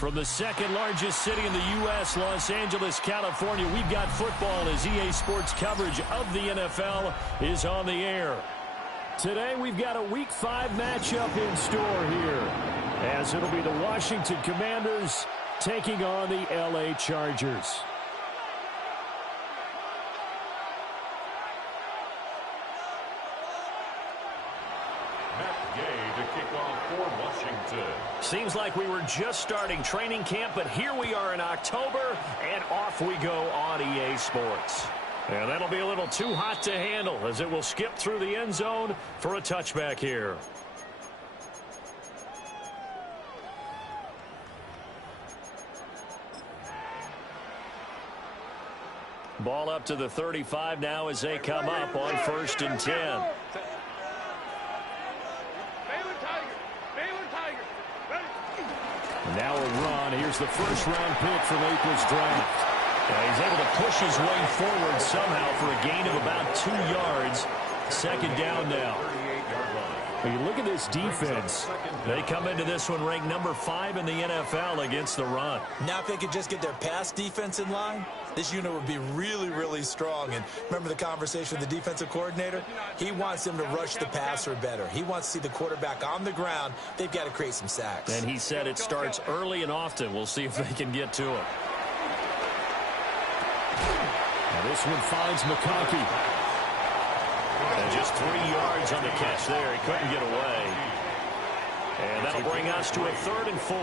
From the second largest city in the U.S., Los Angeles, California, we've got football as EA Sports coverage of the NFL is on the air. Today, we've got a Week 5 matchup in store here, as it'll be the Washington Commanders taking on the L.A. Chargers. Seems like we were just starting training camp, but here we are in October, and off we go on EA Sports. And that'll be a little too hot to handle as it will skip through the end zone for a touchback here. Ball up to the 35 now as they come up on 1st and 10. Now a run. Here's the first-round pick from April's draft. He's able to push his way forward somehow for a gain of about 2 yards. Second down now. When you look at this defense, they come into this one ranked number 5 in the NFL against the run. Now if they could just get their pass defense in line, this unit would be really, really strong. And remember the conversation with the defensive coordinator? He wants them to rush the passer better. He wants to see the quarterback on the ground. They've got to create some sacks. And he said it starts early and often. We'll see if they can get to him. Now this one finds McConkey. And just 3 yards on the catch there. He couldn't get away. And that'll bring us to a 3rd and 4.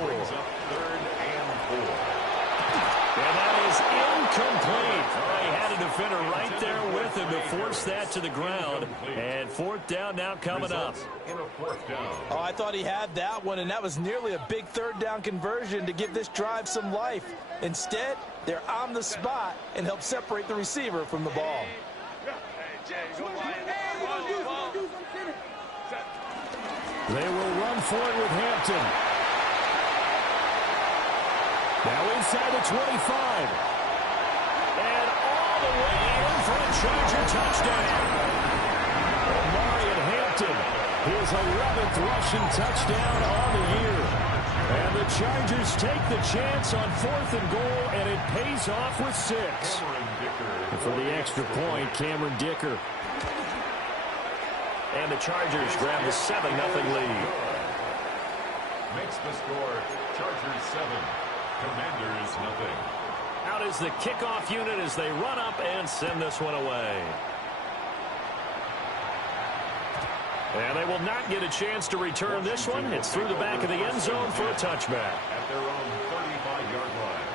And that is incomplete. Oh, he had a defender right there with him to force that to the ground. And 4th down now coming up. Oh, I thought he had that one, and that was nearly a big 3rd down conversion to give this drive some life. Instead, they're on the spot and help separate the receiver from the ball. They will run for it with Hampton. Now inside the 25. And all the way in for a Charger touchdown. Omarion Hampton, his 11th rushing touchdown on the year. And the Chargers take the chance on 4th and goal, and it pays off with 6. And for the extra point, Cameron Dicker. And the Chargers grab the 7-0 lead. Makes the score Chargers 7, Commanders 0. Out is the kickoff unit as they run up and send this one away. And they will not get a chance to return this one. It's through the back of the end zone for a touchback. At their own 35-yard line.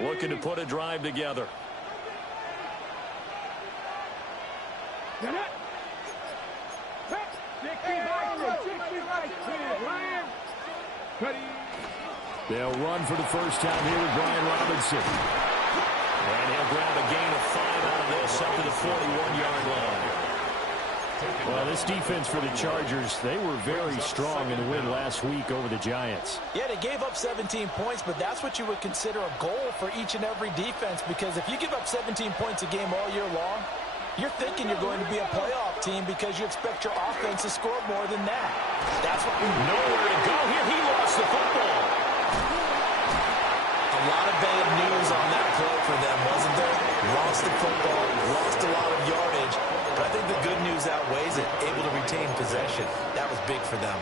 Looking to put a drive together. They'll run for the first time here with Brian Robinson. And he'll grab a gain of 5 out of this up to the 41-yard line. Well, this defense for the Chargers, they were very strong in the win last week over the Giants. Yeah, they gave up 17 points, but that's what you would consider a goal for each and every defense, because if you give up 17 points a game all year long, you're thinking you're going to be a playoff team because you expect your offense to score more than that. That's what we nowhere to go here. He lost the football. A lot of bad news on that play for them, wasn't there? Lost the football, lost a lot of yardage. But I think the good news outweighs it. Able to retain possession. That was big for them.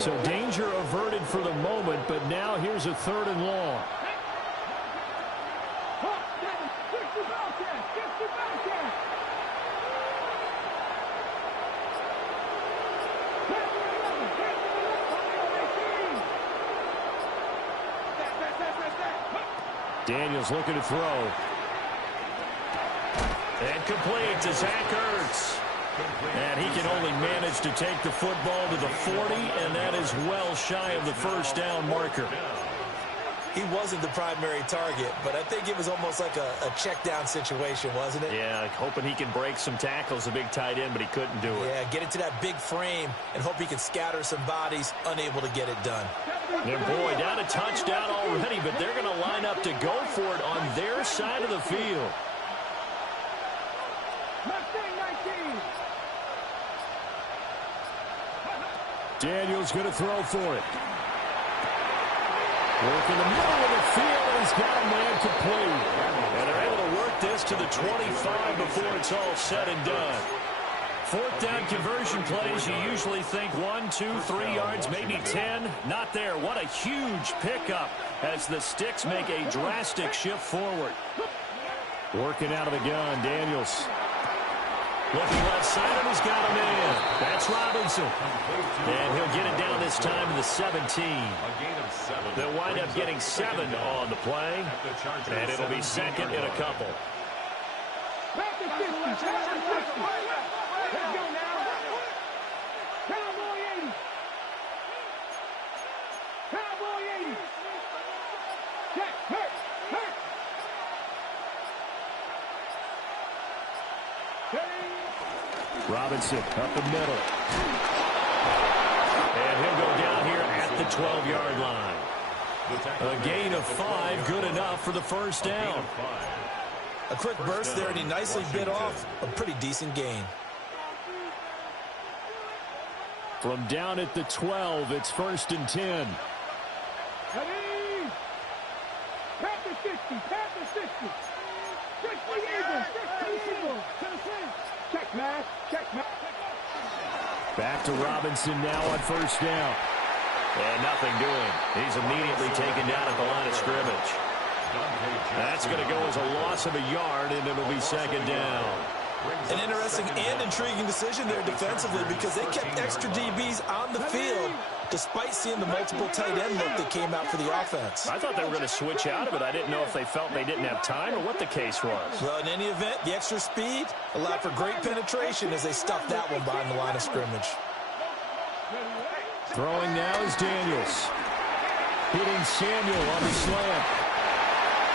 So danger averted for the moment, but now here's a 3rd and long. Daniels looking to throw. And complete to Zach Ertz. And he can only manage to take the football to the 40, and that is well shy of the first down marker. he wasn't the primary target, but I think it was almost like a check-down situation, wasn't it? Yeah, hoping he can break some tackles, a big tight end, but he couldn't do it. Yeah, get into that big frame and hope he can scatter some bodies, unable to get it done. And boy, down a touchdown already, but they're going to line up to go for it on their side of the field. Daniels going to throw for it. Work in the middle of the field, and he's got a man complete. And they're able to work this to the 25 before it's all said and done. Fourth down conversion plays, you usually think 1, 2, 3 yards, maybe 10. Not there. What a huge pickup as the Sticks make a drastic shift forward. Working out of the gun, Daniels. Looking left side, and he's got a man. That's Robinson. And he'll get it down this time to the 17. A gain of 7. They'll wind up getting 7 on the play. And it'll be second in a couple. Robinson up the middle. And he'll go down here at the 12-yard line. A gain of 5, good enough for the first down. A quick burst there, and he nicely bit off a pretty decent gain. From down at the 12, it's 1st and 10. Back to Robinson now on 1st down. And nothing doing. He's immediately taken down at the line of scrimmage. That's going to go as a loss of a yard, and it'll be 2nd down. An interesting and intriguing decision there defensively because they kept extra DBs on the field despite seeing the multiple tight end look that came out for the offense. I thought they were going to switch out of it. I didn't know if they felt they didn't have time or what the case was. Well, in any event, the extra speed allowed for great penetration as they stuffed that one behind the line of scrimmage. Throwing now is Daniels. Hitting Samuel on the slant.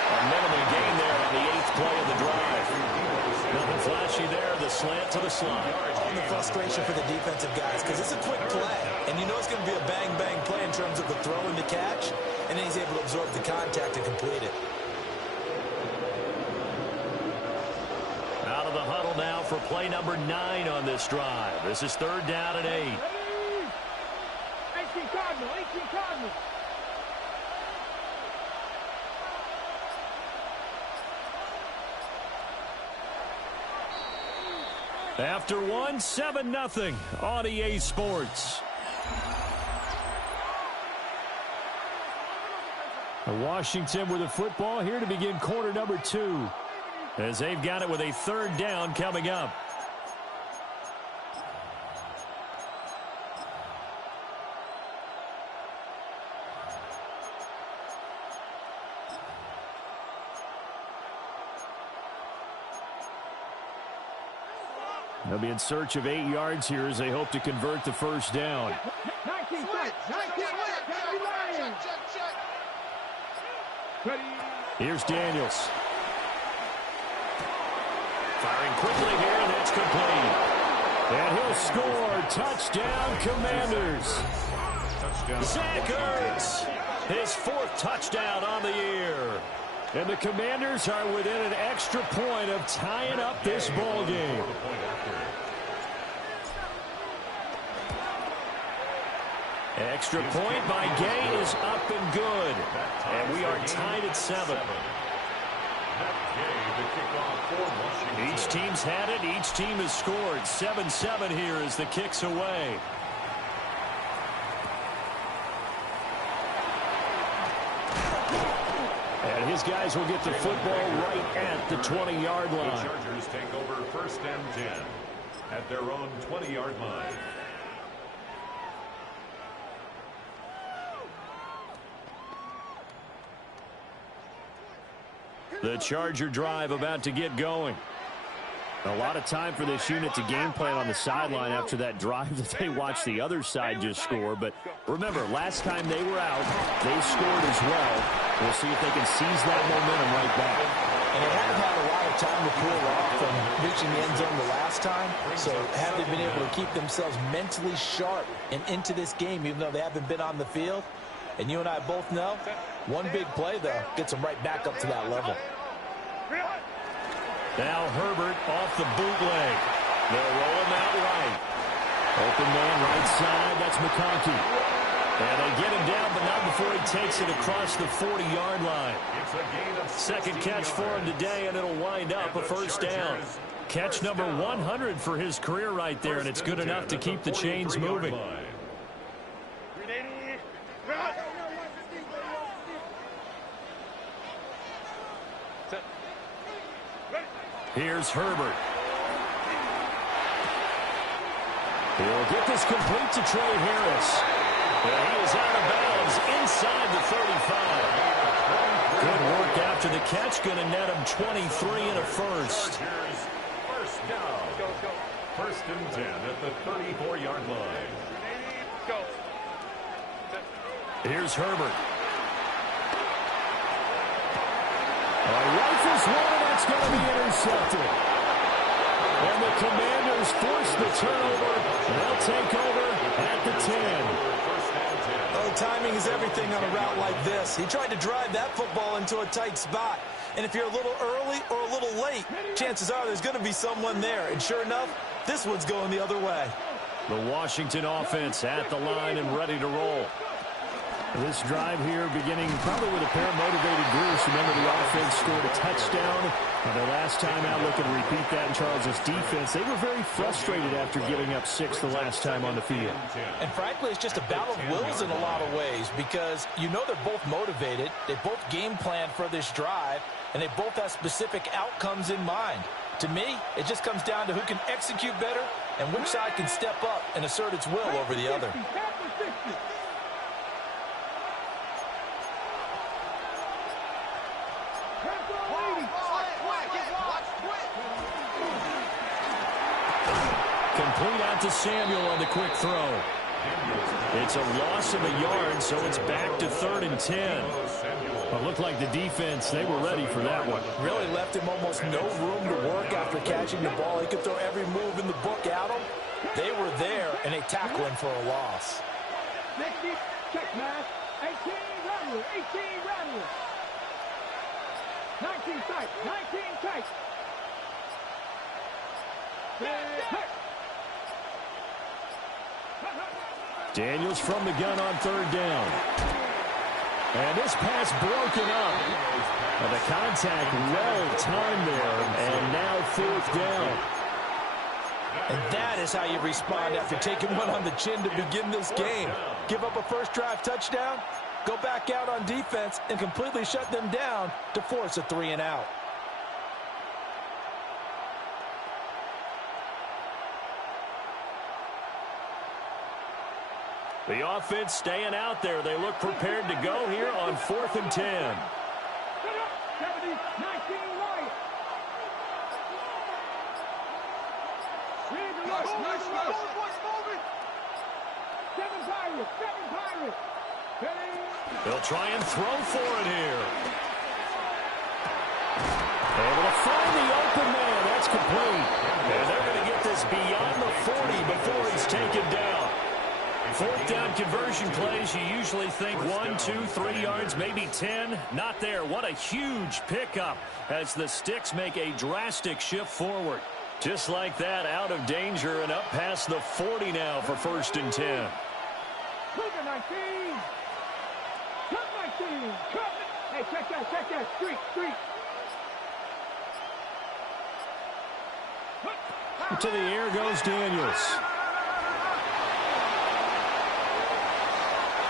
A minimal gain there on the 8th play of the drive. Nothing flashy there, the slant to the slot. On the frustration for the defensive guys because it's a quick play. And you know it's going to be a bang-bang play in terms of the throw and the catch. And then he's able to absorb the contact and complete it. Out of the huddle now for play number 9 on this drive. This is 3rd down and 8. 18 Cardinal, 18 Cardinal. After 1, 7-0 on EA Sports. Washington with the football here to begin quarter number 2. As they've got it with a 3rd down coming up. They'll be in search of 8 yards here as they hope to convert the 1st down. 19 Here's Daniels. Firing quickly here, and it's complete. And he'll score. Touchdown, Commanders. Zach Ertz, his 4th touchdown on the year. And the Commanders are within an extra point of tying up this ball game. Extra point by Gay is up and good. And we are tied at 7. Each team's had it. Each team has scored. 7-7 here as the kick's away. And his guys will get the football right at the 20-yard line. The Chargers take over 1st and 10 at their own 20-yard line. The Charger drive about to get going. A lot of time for this unit to game plan on the sideline after that drive that they watched the other side just score. But remember, last time they were out, they scored as well. We'll see if they can seize that momentum right back. And they haven't had a lot of time to cool off from reaching the end zone the last time. So have they been able to keep themselves mentally sharp and into this game, even though they haven't been on the field? And you and I both know, one big play, though, gets them right back up to that level. Now Herbert off the bootleg. They'll roll him out right. Open man right side. That's McConkey. And they get him down, but not before he takes it across the 40-yard line. Second catch for him today, and it'll wind up a first down. Catch number 100 for his career right there, and it's good enough to keep the chains moving. Here's Herbert. He'll get this complete to Trey Harris. And he is out of bounds inside the 35. Good work after the catch. Going to net him 23 and a first. First down. First and 10 at the 34-yard line. Here's Herbert. Rifles one, and that's going to be intercepted. And the Commanders force the turnover. They'll take over at the 10. Oh, timing is everything on a route like this. He tried to drive that football into a tight spot. And if you're a little early or a little late, chances are there's going to be someone there. And sure enough, this one's going the other way. The Washington offense at the line and ready to roll. This drive here beginning probably with a pair of motivated groups. Remember, the offense scored a touchdown. The last time out, looking to repeat that in Charles' defense. They were very frustrated after giving up 6 the last time on the field. And frankly, it's just a battle of wills in a lot of ways because you know they're both motivated. They both game plan for this drive, and they both have specific outcomes in mind. To me, it just comes down to who can execute better and which side can step up and assert its will over the other. Complete out to Samuel on the quick throw. It's a loss of a yard, so it's back to 3rd and 10. It looked like the defense, they were ready for that one. Really left him almost no room to work after catching the ball. He could throw every move in the book at him. They were there, and they tackle him for a loss. 60, check pass, 18, Rattler, 18, Rattler. 19 tight, 19 tight. Daniels from the gun on 3rd down. And this pass broken up. And the contact well timed there. And now 4th down. And that is how you respond after taking one on the chin to begin this game. Give up a first drive touchdown, go back out on defense, and completely shut them down to force a 3 and out. The offense staying out there. They look prepared to go here on 4th and 10. 70, 19 right. Read the rush, read the rush. 7 Pirates, 7 Pirates. They'll try and throw for it here. Able to find the open man. That's complete. And they're going to get this beyond the 40 before he's taken down. 4th down conversion plays, you usually think 1, 2, 3 yards, maybe 10. Not there. What a huge pickup as the Sticks make a drastic shift forward. Just like that, out of danger and up past the 40 now for 1st and 10. Look at 19. Cut 19. Cut. Hey, check that. Street. To the air goes Daniels.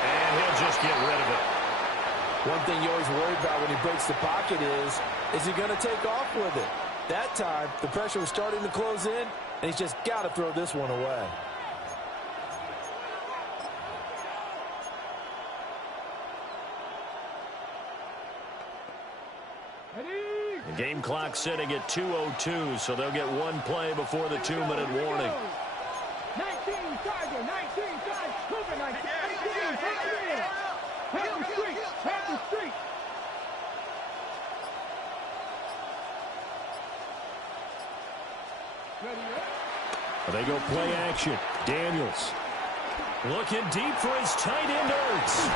And he'll just get rid of it. One thing you always worry about when he breaks the pocket is he going to take off with it? That time, the pressure was starting to close in, and he's just got to throw this one away. Ready? The game clock sitting at 2:02, so they'll get one play before the 2-minute warning. 19, Tiger, 19, Tiger, Cougar, 19, 18, Tiger. Have the street, have the street. They go play action. Daniels looking deep for his tight end, Ertz.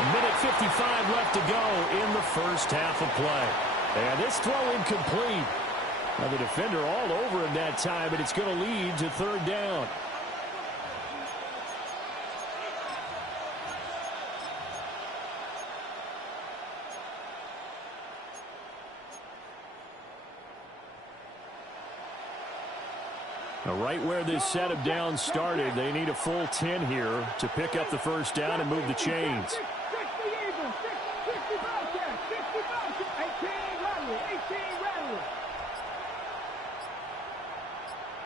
A minute 55 left to go in the first half of play. And this throw incomplete. Now the defender all over him that time, but it's going to lead to third down. Now right where this set of downs started, they need a full 10 here to pick up the first down and move the chains. 60 even, 60 Bobcats, 60 Bobcats, 18 Rattler, 18 Rattler.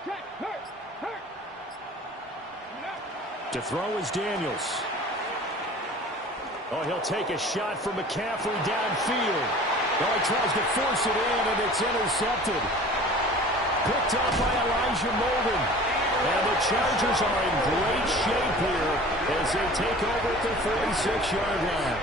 Check, hurt. To throw is Daniels. Oh, he'll take a shot from McCaffrey downfield. Oh, he tries to force it in, and it's intercepted. Picked up by Elijah Molden. And the Chargers are in great shape here as they take over at the 46-yard line.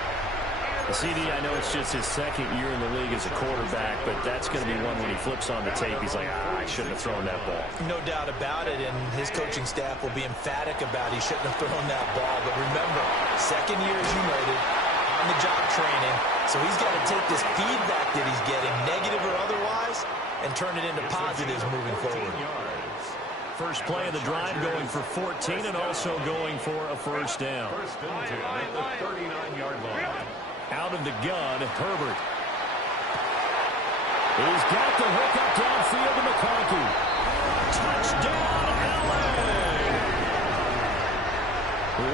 CD, I know it's just his second year in the league as a quarterback, but that's going to be one when he flips on the tape, he's like, I shouldn't have thrown that ball. No doubt about it, and his coaching staff will be emphatic about he shouldn't have thrown that ball. But remember, second year, as you noted, on-the-job training, so he's got to take this feedback that he's getting, negative or otherwise, and turn it into positives moving forward. First play of the drive going for 14 and also going for a first down. First and 10 at the 39-yard line. Out of the gun, Herbert. He's got the hook up downfield to McConkey. Touchdown, LA!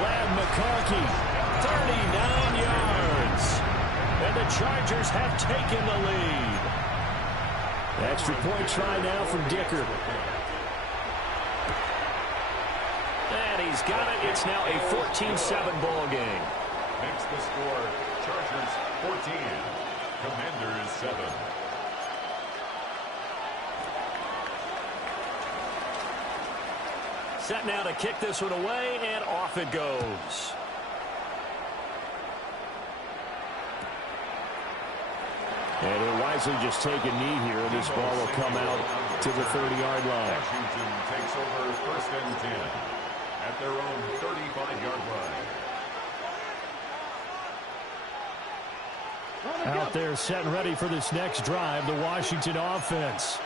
Ladd McConkey, 39 yards. And the Chargers have taken the lead. Extra point try now from Dicker. And he's got it. It's now a 14-7 ball game. Makes the score Chargers 14, Commanders 7. Set now to kick this one away, and off it goes. And he'll wisely just take a knee here, and this ball will come out to the 30-yard line. Washington takes over first and 10 at their own 35-yard line. Out there set and ready for this next drive, the Washington offense.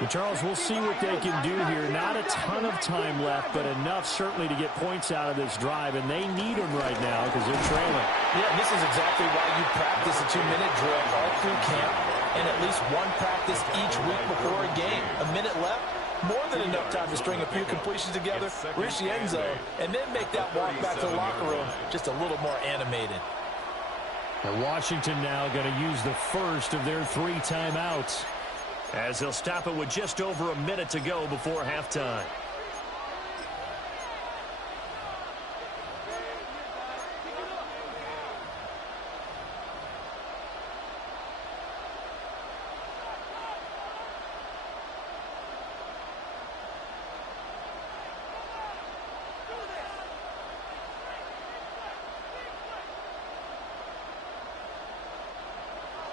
And Charles, we'll see what they can do here. Not a ton of time left, but enough certainly to get points out of this drive, and they need them right now because they're trailing. Yeah, and this is exactly why you practice a 2-minute drill all through camp and at least one practice each week before a game. A minute left, more than enough time to string a few completions together, reach the end zone, and then make that walk back to the locker room just a little more animated. And Washington now going to use the first of their 3 timeouts, as they'll stop it with just over a minute to go before halftime.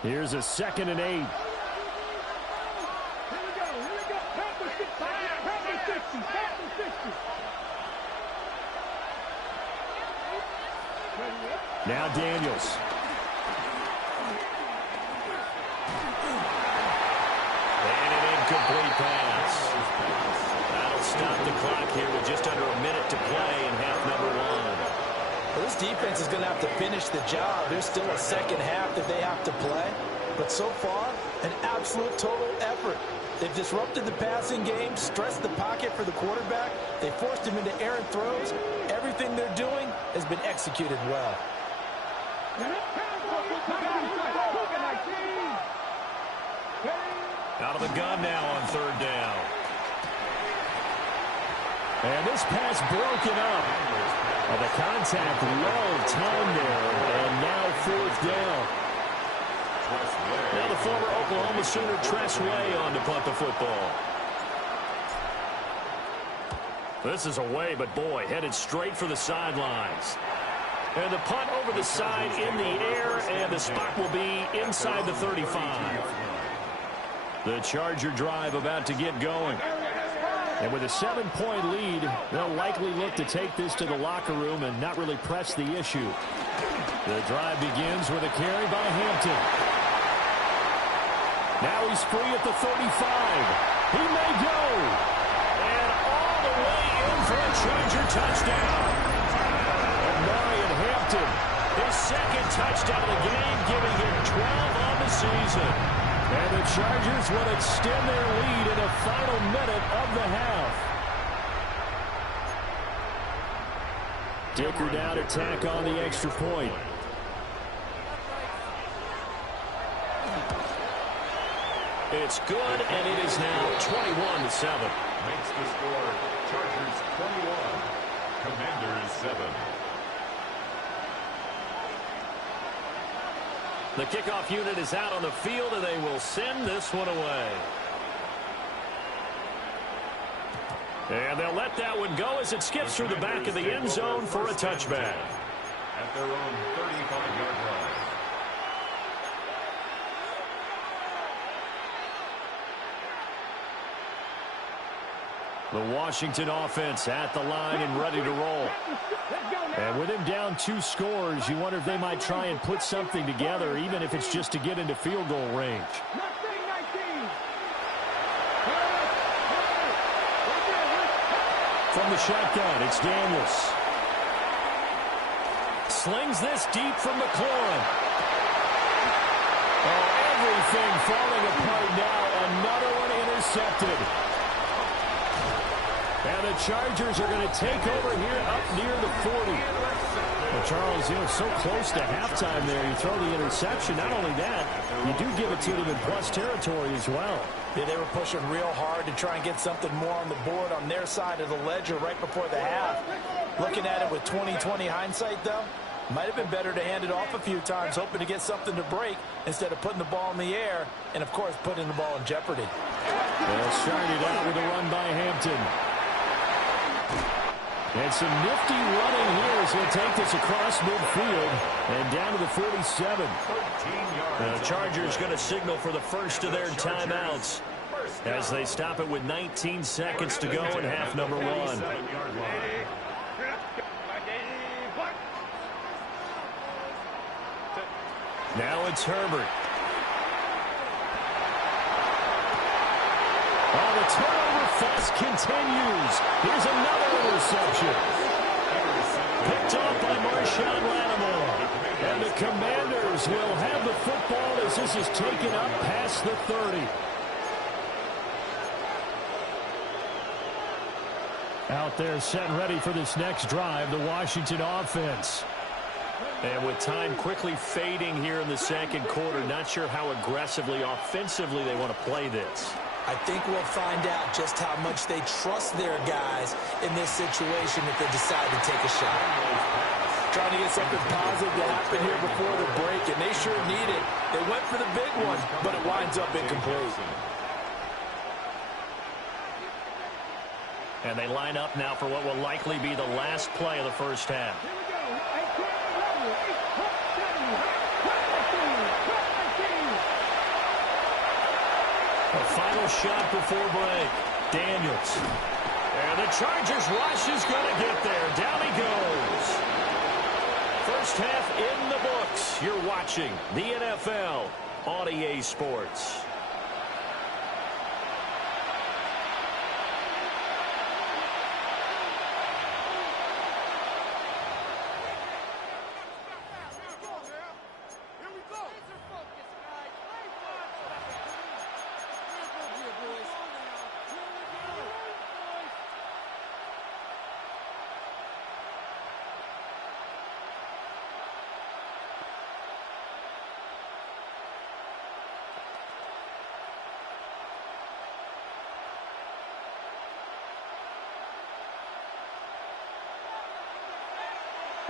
Here's a 2nd and 8. Now Daniels. And an incomplete pass. That'll stop the clock here with just under a minute to play in half number 1. Well, this defense is going to have to finish the job. There's still a second half that they have to play. But so far, an absolute total effort. They've disrupted the passing game, stressed the pocket for the quarterback. They forced him into errant throws. Everything they're doing has been executed well. Out of the gun now on 3rd down. And this pass broken up. And the contact low time there. And now 4th down. Now the former Oklahoma Sooner Tress Way on to punt the football. This is away, but boy, headed straight for the sidelines. And the punt over the side in the air, and the spot will be inside the 35. The Charger drive about to get going. And with a 7-point lead, they'll likely look to take this to the locker room and not really press the issue. The drive begins with a carry by Hampton. Now he's free at the 35. He may go. And all the way in for a Charger touchdown. Marion Hampton, his second touchdown of the game, giving him 12 on the season. And the Chargers will extend their lead in the final minute of the half. Dicker down to tack on the extra point. It's good, and it is now 21-7. Makes the score Chargers 21, Commanders 7. The kickoff unit is out on the field, and they will send this one away. And they'll let that one go as it skips through the back of the end zone for a touchback. At their own 35-yard line. The Washington offense at the line and ready to roll. And with him down 2 scores, you wonder if they might try and put something together, even if it's just to get into field goal range. From the shotgun, it's Daniels. Slings this deep from McLaurin. Oh, everything falling apart now. Another one intercepted. And the Chargers are going to take over here up near the 40. Well, Charles, so close to halftime there. You throw the interception. Not only that, you do give it to them in plus territory as well. Yeah, they were pushing real hard to try and get something more on the board on their side of the ledger right before the half. Looking at it with 20/20 hindsight, though, might have been better to hand it off a few times, hoping to get something to break instead of putting the ball in the air and, of course, putting the ball in jeopardy. They'll start it out with a run by Hampton. And some nifty running here as he'll take this across midfield and down to the 47. The Chargers going to signal for the first of their timeouts as they stop it with 19 seconds to go in half number 1. Now it's Herbert. Oh, the turnover fest continues. Here's another interception. Picked off by Marshawn Lattimore. And the Commanders will have the football as this is taken up past the 30. Out there set ready for this next drive, the Washington offense. And with time quickly fading here in the second quarter, not sure how aggressively, offensively they want to play this. I think we'll find out just how much they trust their guys in this situation if they decide to take a shot. Trying to get something positive to happen here before the break, and they sure need it. They went for the big one, but it winds up incomplete. And they line up now for what will likely be the last play of the first half. A final shot before break. Daniels. And the Chargers rush is going to get there. Down he goes. First half in the books. You're watching the NFL on EA Sports.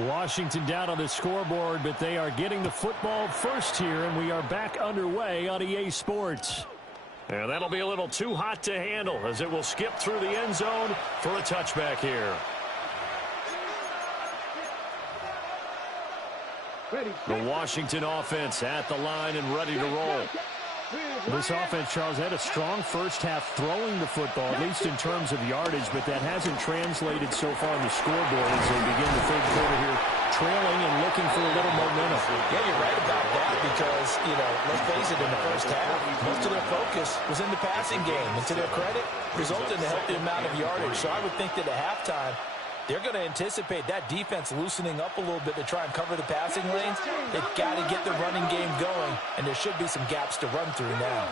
Washington down on the scoreboard, but they are getting the football first here, and we are back underway on EA Sports. And that'll be a little too hot to handle as it will skip through the end zone for a touchback here. The Washington offense at the line and ready to roll. This offense, Charles, had a strong first half throwing the football, at least in terms of yardage, but that hasn't translated so far on the scoreboard as they begin the third quarter here, trailing and looking for a little momentum. Yeah, you're right about that because, let's face it, in the first half, most of their focus was in the passing game. And to their credit, resulted in a healthy amount of yardage. So I would think that at halftime, they're going to anticipate that defense loosening up a little bit to try and cover the passing lanes. They've got to get the running game going, and there should be some gaps to run through now.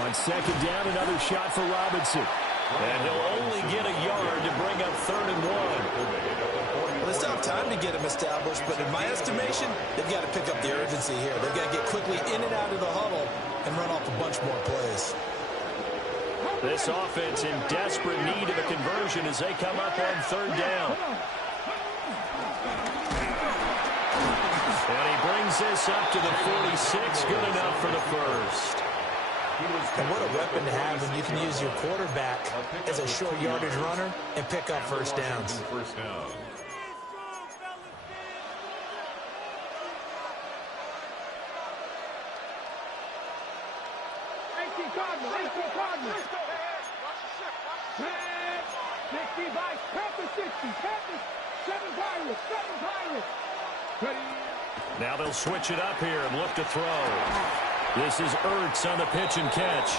On second down, another shot for Robinson. And he'll only get a yard to bring up 3rd and 1. Well, it's not time to get him established, but in my estimation, they've got to pick up the urgency here. They've got to get quickly in and out of the huddle and run off a bunch more plays. This offense in desperate need of a conversion as they come up on 3rd down. And he brings this up to the 46. Good enough for the first. And what a weapon to have when you can use your quarterback as a short yardage runner and pick up first downs. Cardinal. 65, Panthers 60, Panthers 7 Pirates. Ready. Now they'll switch it up here and look to throw. This is Ertz on the pitch and catch.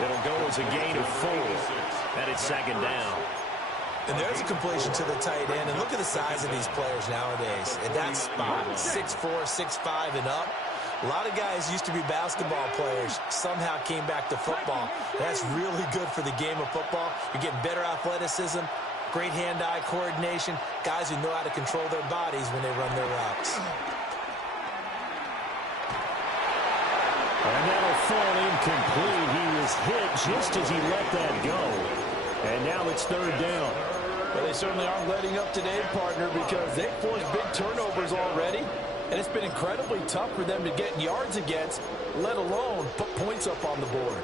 It'll go as a gain of 4, and it's 2nd down. And there's a completion to the tight end. And look at the size of these players nowadays. At that spot, 6'4", 6'5", and up. A lot of guys used to be basketball players, somehow came back to football. That's really good for the game of football. You're getting better athleticism, great hand-eye coordination, guys who know how to control their bodies when they run their routes. And that'll fall incomplete. He was hit just as he let that go. And now it's 3rd down. Well, they certainly aren't letting up today, partner, because they've forced big turnovers already. And it's been incredibly tough for them to get yards against, let alone put points up on the board.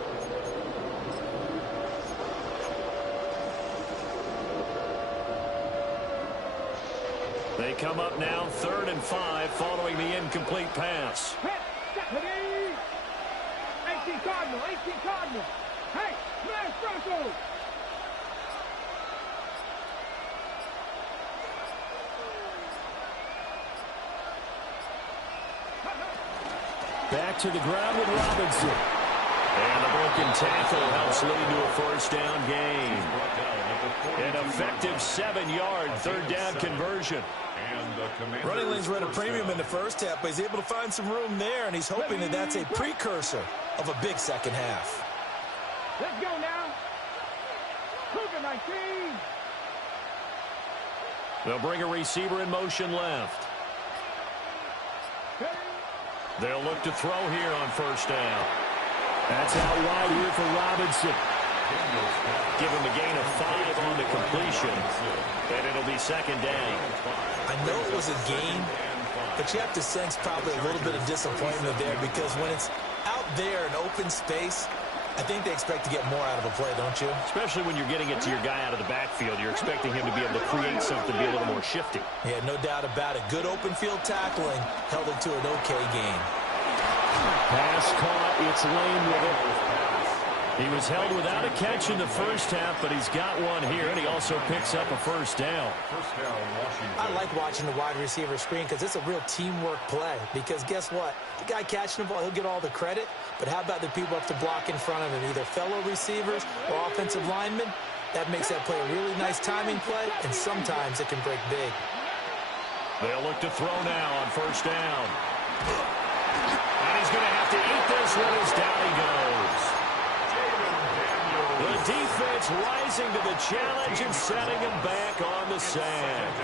They come up now 3rd and 5 following the incomplete pass. 18 Cardinal. Hey, smash Broncos. Back to the ground with Robinson. And the broken tackle helps lead to a 1st down gain. An effective 7-yard 3rd down conversion. Running lanes were at a premium in the first half, but he's able to find some room there, and he's hoping that that's a precursor of a big second half. Let's go now. Cougar 19. They'll bring a receiver in motion left. They'll look to throw here on 1st down. That's out wide here for Robinson. Give him a gain of 5 on the completion. And it'll be 2nd down. I know it was a gain, but you have to sense probably a little bit of disappointment there because when it's out there in open space, I think they expect to get more out of a play, don't you? Especially when you're getting it to your guy out of the backfield. You're expecting him to be able to create something, be a little more shifty. Yeah, no doubt about it. Good open field tackling held it to an okay game. Pass caught. It's Lane with it. He was held without a catch in the first half, but he's got one here, and he also picks up a 1st down. I like watching the wide receiver screen because it's a real teamwork play. Because guess what? The guy catching the ball, he'll get all the credit. But how about the people up to block in front of him, either fellow receivers or offensive linemen? That makes that play a really nice timing play, and sometimes it can break big. They'll look to throw now on 1st down. And he's going to have to eat this one as down he goes. The defense rising to the challenge and setting him back on the sand.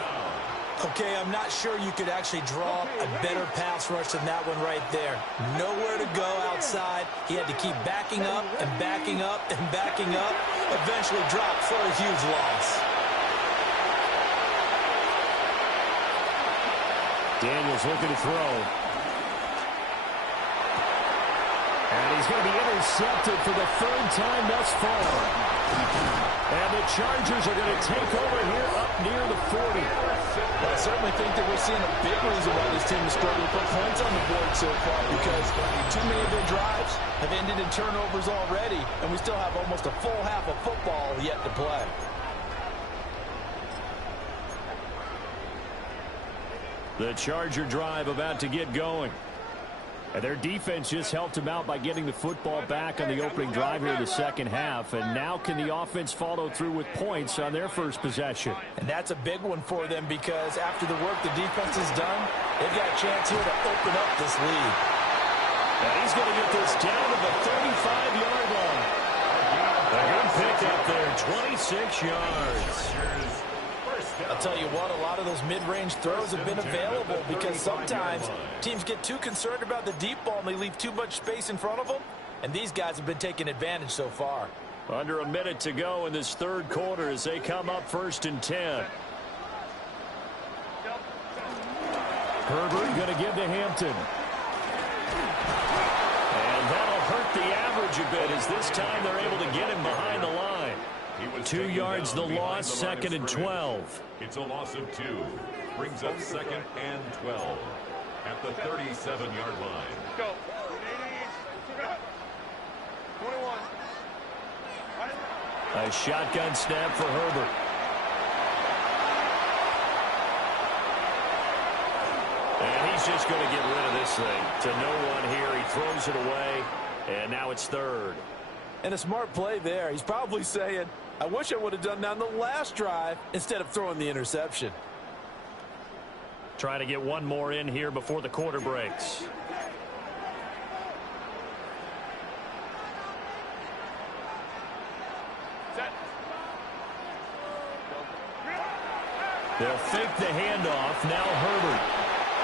Okay, I'm not sure you could actually draw up a better pass rush than that one right there. Nowhere to go outside. He had to keep backing up and backing up and backing up. Eventually dropped for a huge loss. Daniels looking to throw. And he's going to be intercepted for the third time thus far. And the Chargers are going to take over here up near the 40. Well, I certainly think that we're seeing a big reason why this team is struggling to put points on the board so far, because too many of their drives have ended in turnovers already, and we still have almost a full half of football yet to play. The Charger drive about to get going. And their defense just helped them out by getting the football back on the opening drive here in the second half. And now can the offense follow through with points on their first possession? And that's a big one for them, because after the work the defense has done, they've got a chance here to open up this lead. And he's going to get this down to the 35-yard line. A good pick up there, 26 yards. I'll tell you what, a lot of those mid-range throws have been available, because sometimes teams get too concerned about the deep ball and they leave too much space in front of them, and these guys have been taking advantage so far. Under a minute to go in this third quarter as they come up 1st and 10. Herbert going to give to Hampton. And that'll hurt the average a bit, as this time they're able to get him behind the line. 2 yards the loss, 2nd and 12. It's a loss of 2. Brings up 2nd and 12 at the 37-yard line. Go. 21. A shotgun snap for Herbert. And he's just going to get rid of this thing to no one here. He throws it away, and now it's 3rd. And a smart play there. He's probably saying, I wish I would have done that on the last drive instead of throwing the interception. Trying to get one more in here before the quarter breaks. Set. They'll fake the handoff. Now Herbert.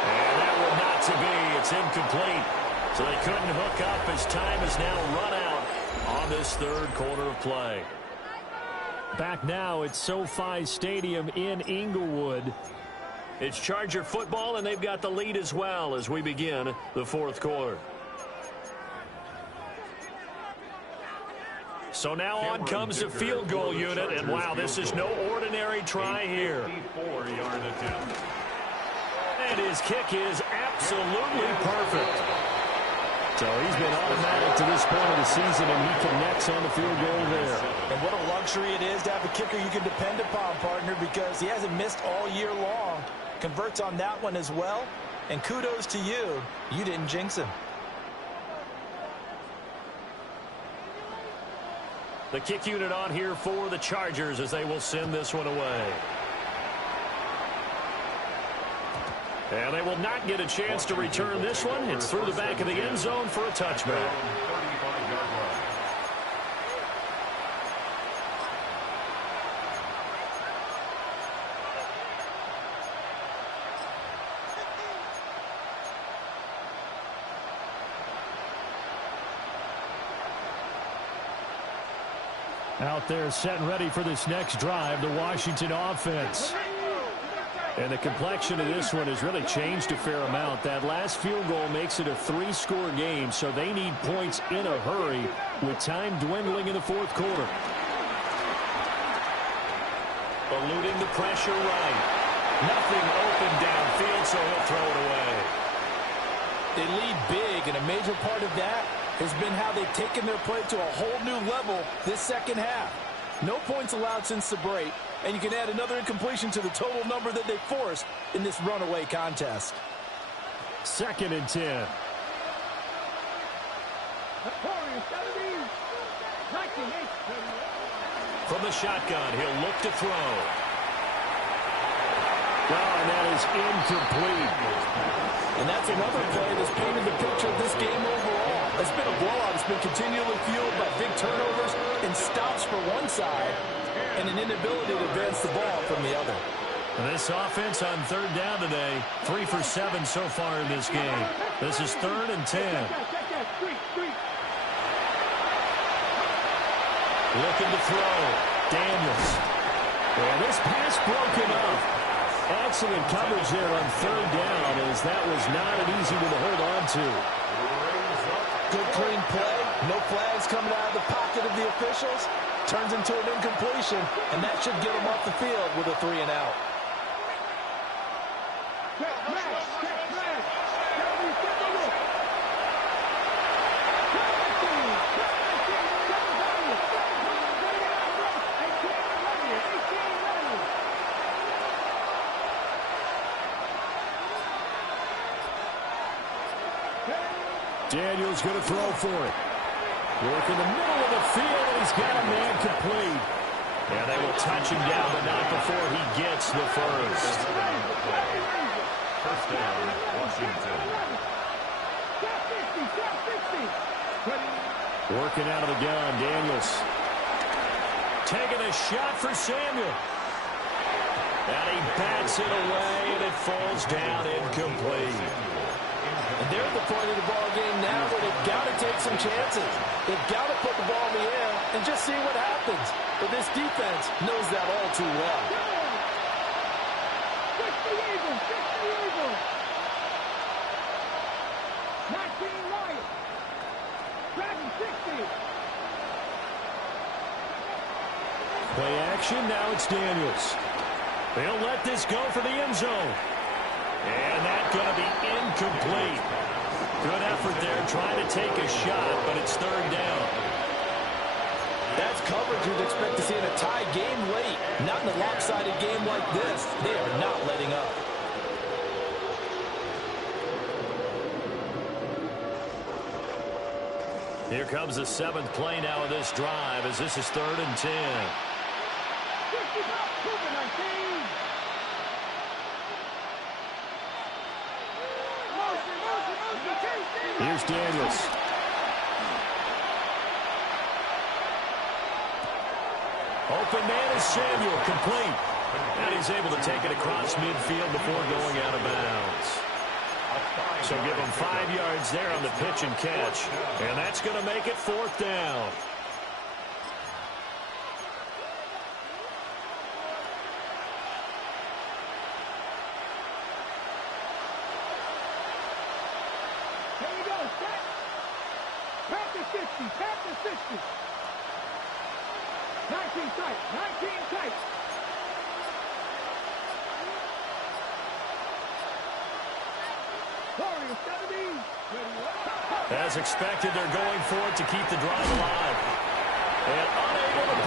And that will not to be. It's incomplete. So they couldn't hook up as time has now run out on this third quarter of play. Back now at SoFi Stadium in Inglewood. It's Charger football, and they've got the lead as well as we begin the fourth quarter. So now on comes the field goal unit, and wow, this is no ordinary try here. 54-yard attempt. And his kick is absolutely perfect. So he's been automatic to this point of the season, and he connects on the field goal there. And what a luxury it is to have a kicker you can depend upon, partner, because he hasn't missed all year long. Converts on that one as well. And kudos to you. You didn't jinx him. The kick unit on here for the Chargers as they will send this one away. And they will not get a chance to return this one. It's through the back of the end zone for a touchback. 35-yard line. Out there set and ready for this next drive, the Washington offense. And the complexion of this one has really changed a fair amount. That last field goal makes it a 3-score game, so they need points in a hurry with time dwindling in the fourth quarter. Eluding the pressure right. Nothing open downfield, so he'll throw it away. They lead big, and a major part of that has been how they've taken their play to a whole new level this second half. No points allowed since the break, and you can add another incompletion to the total number that they forced in this runaway contest. 2nd and 10. From the shotgun, he'll look to throw. Oh, and that is incomplete. And that's another play that's painted the picture of this game overall. It's been a blowout. It's been continually fueled by big turnovers and stops for one side and an inability to advance the ball from the other. This offense on third down today, 3 for 7 so far in this game. This is 3rd and 10. Looking to throw. Daniels. And this pass broken up. Excellent coverage there on third down, as that was not an easy one to hold on to. Good clean play. No flags coming out of the pocket of the officials. Turns into an incompletion, and that should get him off the field with a 3 and out. Daniels going to throw for it. Work in the middle of the field, and he's got a man complete. Yeah, they will touch him down, but not before he gets the first. First down, Washington. Working out of the gun, Daniels. Taking a shot for Samuel. And he bats it away, and it falls down incomplete. And they're at the point of the ball game now where they've got to take some chances. They've got to put the ball in the air and just see what happens. But this defense knows that all too well. Play action, now it's Daniels. They'll let this go for the end zone. And that's going to be incomplete. Good effort there trying to take a shot, but it's third down. That's coverage you'd expect to see in a tie game late. Not in a lopsided game like this. They are not letting up. Here comes the 7th play now of this drive, as this is 3rd and 10. Here's Daniels. Open man is Samuel, complete. And he's able to take it across midfield before going out of bounds. So give him 5 yards there on the pitch and catch. And that's going to make it 4th down. Past the 50. 19 tight. 19 tight. As expected, they're going for it to keep the drive alive. And unable to